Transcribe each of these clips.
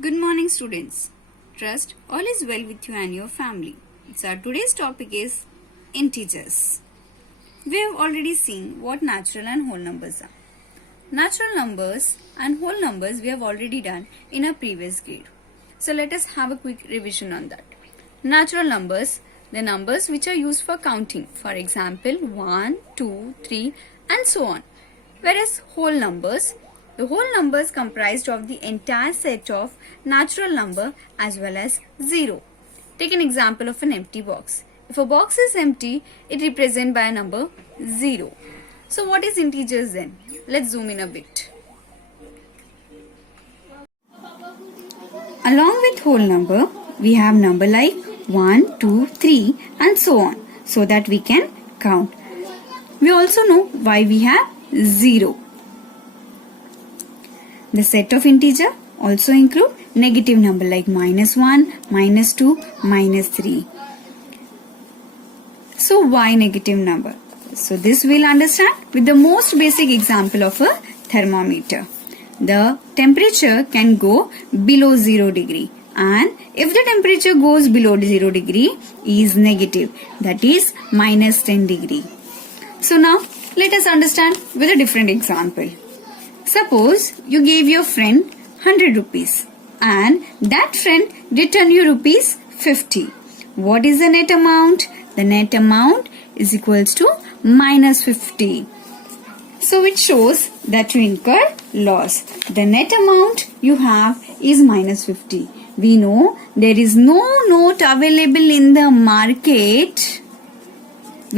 Good morning, students. Trust all is well with you and your family. So, today's topic is integers. We have already seen what natural and whole numbers are. Natural numbers and whole numbers we have already done in our previous grade. So, let us have a quick revision on that. Natural numbers, the numbers which are used for counting. For example, 1, 2, 3 and so on. Whereas whole numbers, the whole numbers comprised of the entire set of natural number as well as 0. Take an example of an empty box. If a box is empty, it represented by a number 0. So what is integers then? Let's zoom in a bit. Along with whole number, we have number like 1, 2, 3 and so on, so that we can count. We also know why we have 0. The set of integer also include negative number like -1, -2, -3. So why negative number? So this we'll understand with the most basic example of a thermometer. The temperature can go below 0 degree, and if the temperature goes below 0 degree is negative, that is -10 degree. So now let us understand with a different example. Suppose you gave your friend 100 rupees and that friend returned you rupees 50. What is the net amount? The net amount is equals to -50. So it shows that you incur loss. The net amount you have is -50. We know there is no note available in the market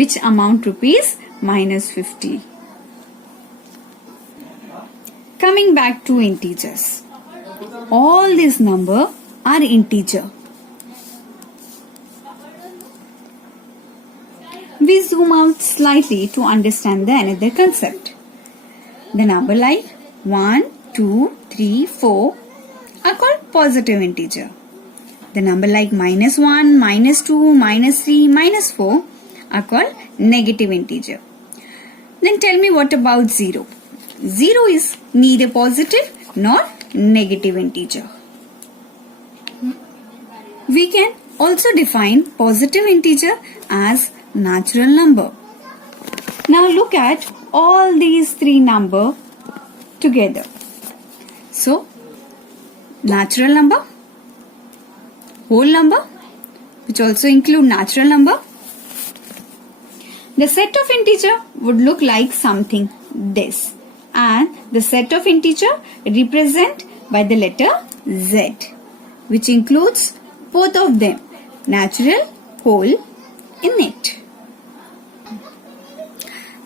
which amount rupees -50. Coming back to integers. All these numbers are integer. We zoom out slightly to understand the another concept. The number like 1, 2, 3, 4 are called positive integer. The number like -1, -2, -3, -4 are called negative integer. Then tell me what about 0? 0 is neither positive nor negative integer. We can also define positive integer as natural number. Now look at all these three numbers together. So, natural number, whole number, which also include natural number. The set of integer would look like something this. And the set of integer represent by the letter Z, which includes both of them, natural, whole, in it.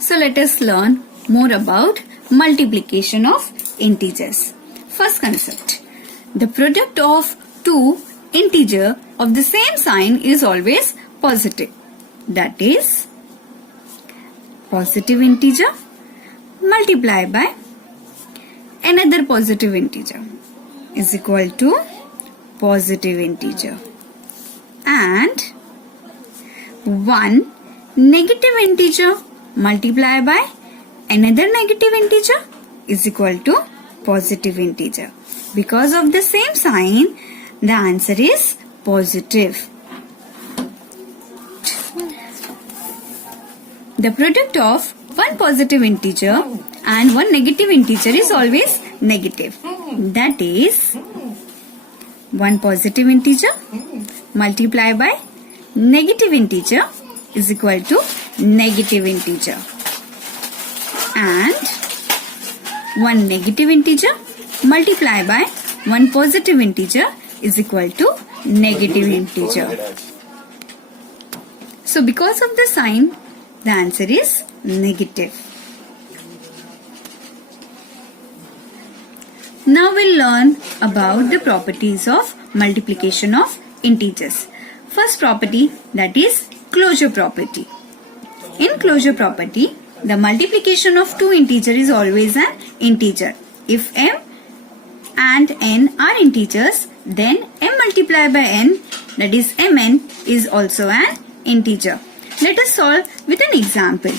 So let us learn more about multiplication of integers. First concept, the product of two integer of the same sign is always positive. That is, positive integer multiplied by another positive integer is equal to positive integer, and one negative integer multiplied by another negative integer is equal to positive integer. Because of the same sign, the answer is positive. The product of one positive integer and one negative integer is always negative. That is, one positive integer multiplied by negative integer is equal to negative integer, and one negative integer multiplied by one positive integer is equal to negative integer. So because of the sign, the answer is negative. Now we'll learn about the properties of multiplication of integers. First property, that is closure property. In closure property, the multiplication of two integers is always an integer. If m and n are integers, then m multiplied by n, that is mn, is also an integer. Let us solve with an example.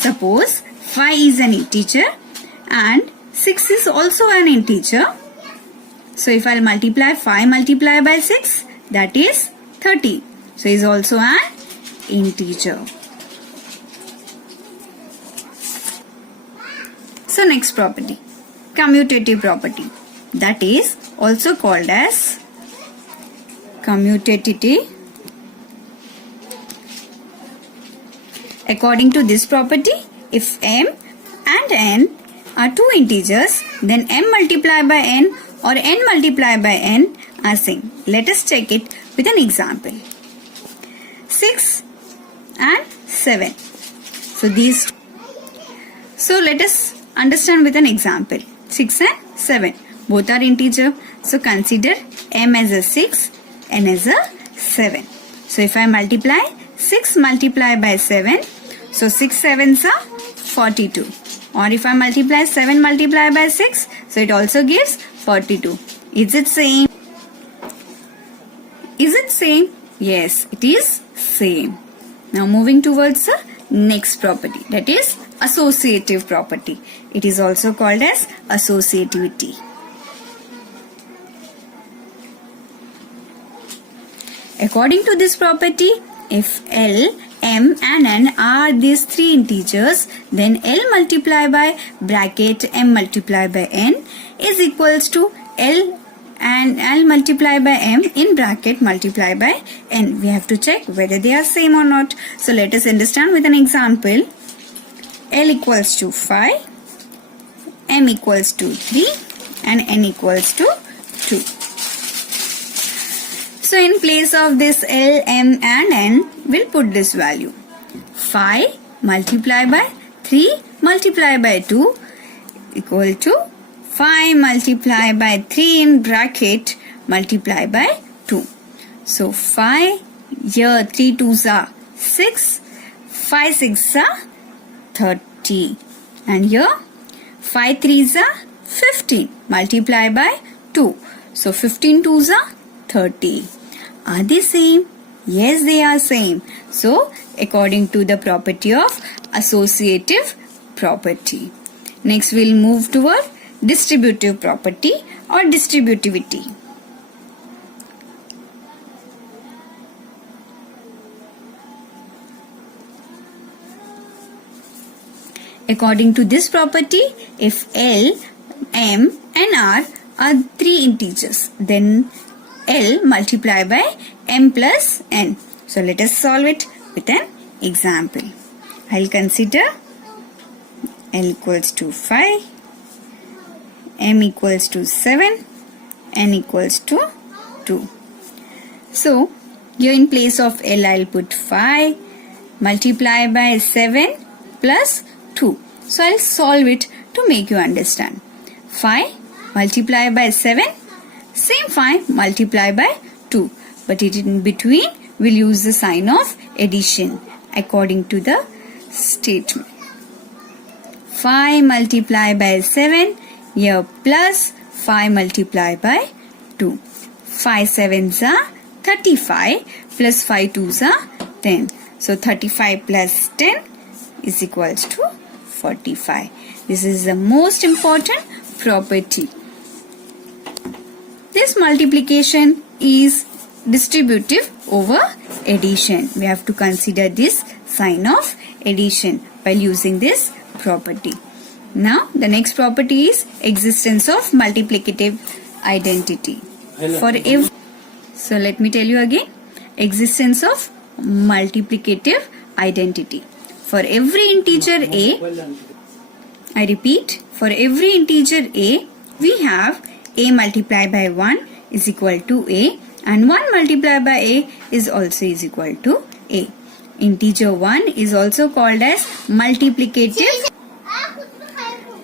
Suppose 5 is an integer and 6 is also an integer. So if I'll multiply 5 multiplied by 6, that is 30. So is also an integer. So next property, commutative property, that is also called as commutativity. According to this property, if m and n are two integers, then m multiplied by n or n multiplied by n are same. Let us check it with an example. 6 and 7. So let us understand with an example. 6 and 7. Both are integer. So consider m as a 6, n as a 7. So if I multiply 6 multiplied by 7, so 6 sevens are 42. Or if I multiply 7 multiplied by 6, so it also gives 42. Is it same? Is it same? Yes, it is same. Now moving towards the next property, that is associative property. It is also called as associativity. According to this property, if L, M and N are these three integers, then L multiplied by bracket M multiplied by N is equals to L and L multiplied by M in bracket multiplied by N. We have to check whether they are same or not. So let us understand with an example. L equals to 5, M equals to 3 and N equals to 2. So in place of this L, M and N, we'll put this value. 5 multiplied by 3 multiplied by 2 equal to 5 multiplied by 3 in bracket multiplied by 2. So 5, here 3 2s are 6, 5 6s are 30. And here 5 3s are 15 multiplied by 2. So 15 2s are 30. Are they same? Yes, they are same. So according to the property of associative property. Next we'll move toward distributive property or distributivity. According to this property, if L, M and R are three integers, then L multiplied by M plus N. So let us solve it with an example. I'll consider L equals to 5, M equals to 7, N equals to 2. So here in place of L I'll put 5 multiplied by 7 plus 2. So I'll solve it to make you understand. 5 multiplied by 7, same 5 multiplied by 2. But in between we'll use the sign of addition according to the statement. 5 multiplied by 7, here plus 5 multiplied by 2. 5 sevens are 35 plus 5 2s are 10. So 35 plus 10 is equals to 45. This is the most important property. This multiplication is distributive over addition. We have to consider this sign of addition while using this property. Now the next property is existence of multiplicative identity. So let me tell you again, existence of multiplicative identity. For every integer a, I repeat, for every integer a, we have a multiplied by 1 is equal to a and 1 multiplied by a is also is equal to a. Integer 1 is also called as multiplicative.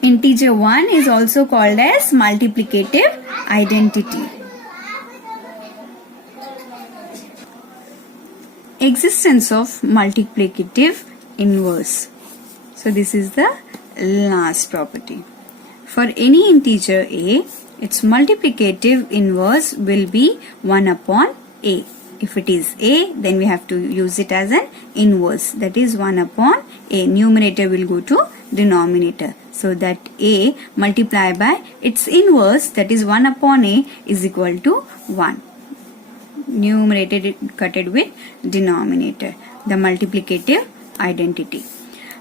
Integer 1 is also called as multiplicative identity. Existence of multiplicative inverse. So this is the last property. For any integer a, its multiplicative inverse will be 1 upon a. If it is a, then we have to use it as an inverse. That is 1 upon a. Numerator will go to denominator. So that a multiplied by its inverse, that is 1 upon a, is equal to 1. Numerator cutted with denominator. The multiplicative identity.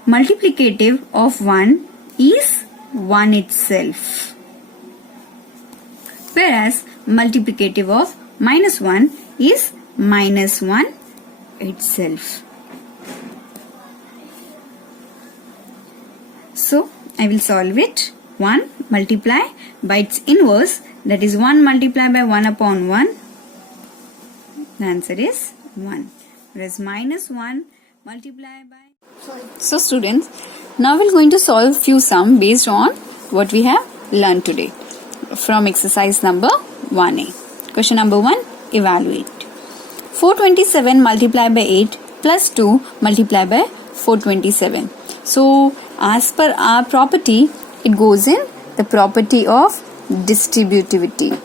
Multiplicative of 1 is 1 itself, whereas multiplicative of minus 1 is minus 1 itself. So I will solve it. 1 multiply by its inverse, that is 1 multiplied by 1 upon 1. The answer is 1. Whereas minus 1 multiplied by... So students, now we are going to solve few sum based on what we have learned today from exercise number 1A. Question number 1, evaluate. 427 multiplied by 8 plus 2 multiplied by 427. So as per our property, it goes in the property of distributivity.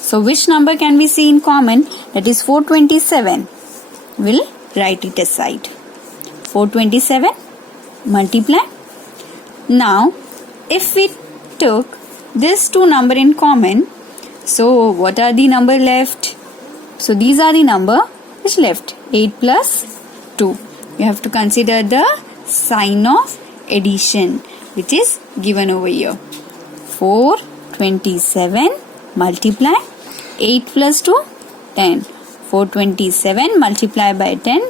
So which number can we see in common? That is 427. We'll write it aside. 427 multiply. Now if we took these two number in common, so what are the number left? So these are the number which left. 8 plus 2. You have to consider the sign of addition which is given over here. 427 multiply 8 plus 2, 10. 427 multiplied by 10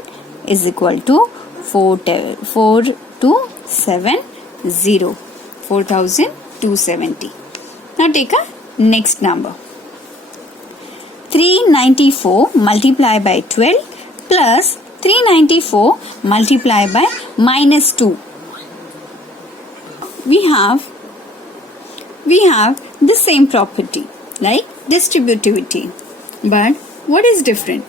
is equal to 4270. Now take a next number. 394 multiplied by 12 plus 394 multiplied by minus 2. We have the same property like distributivity, but what is different?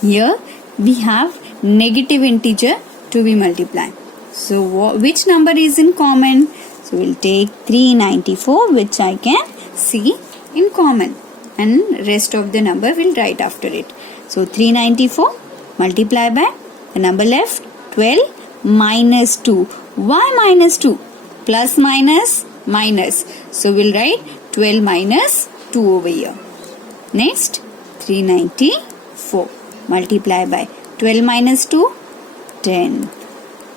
Here we have negative integer to be multiplied. So which number is in common? So we'll take 394, which I can see in common, and rest of the number we'll write after it. So 394 multiplied by the number left 12 minus 2. Why minus 2? Plus minus minus. So we'll write 12 minus 2 over here. Next 394 multiplied by 12 minus 2, 10.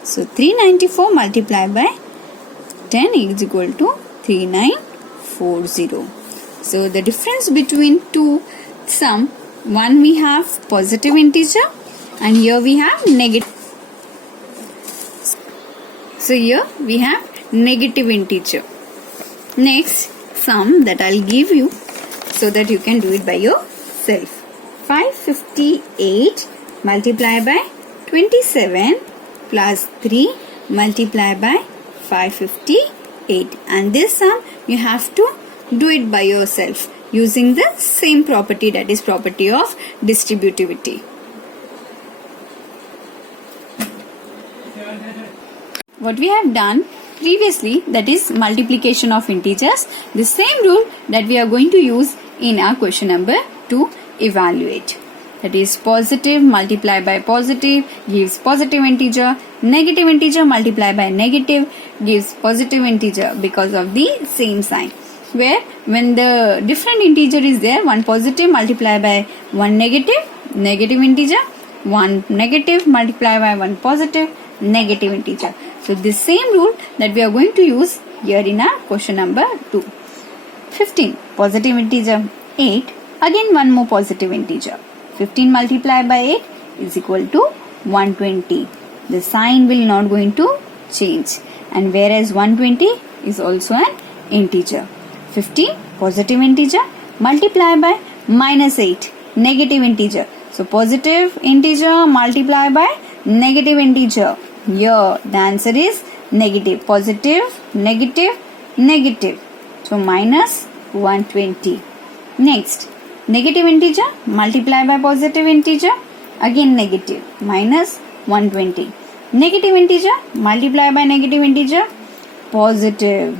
So 394 multiplied by 10 is equal to 3940. So the difference between two sum, one we have positive integer and here we have negative. So here we have negative integer. Next sum that I'll give you so that you can do it by yourself. 558 multiplied by 27 plus 3 multiplied by 558, and this sum you have to do it by yourself using the same property, that is property of distributivity. What we have done previously, that is multiplication of integers, the same rule that we are going to use in our question number 2, evaluate. That is positive multiplied by positive gives positive integer, negative integer multiplied by negative gives positive integer because of the same sign. Where when the different integer is there, one positive multiplied by one negative integer, one negative multiplied by one positive negative integer. So this same rule that we are going to use here in our question number 2. 15 positive integer 8, again one more positive integer. 15 multiplied by 8 is equal to 120. The sign will not going to change, and whereas 120 is also an integer. 15 positive integer multiplied by minus 8 negative integer. So positive integer multiplied by negative integer. Here the answer is negative. Positive, negative, negative. So minus 120. Next, negative integer multiplied by positive integer, again negative, minus 120. Negative integer multiplied by negative integer, positive.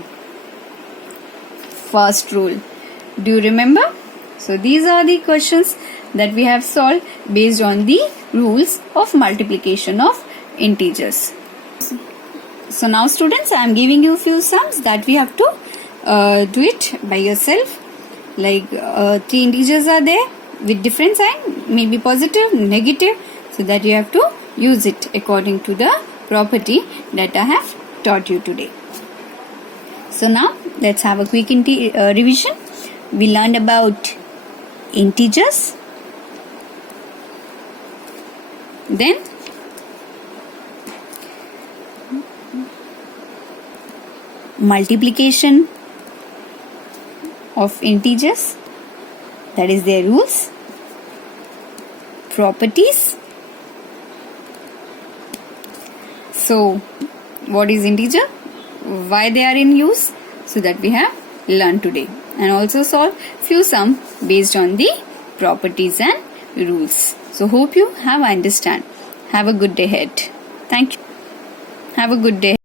First rule. Do you remember? So these are the questions that we have solved based on the rules of multiplication of integers. So now students, I am giving you few sums that we have to do it by yourself. Like 3 integers are there with different sign, maybe positive, negative, so that you have to use it according to the property that I have taught you today. So now let's have a quick revision. We learned about integers, then multiplication of integers, that is their rules, properties. So what is integer, why they are in use, so that we have learned today, and also solve few sum based on the properties and rules. So hope you have understand. Have a good day ahead. Thank you. Have a good day.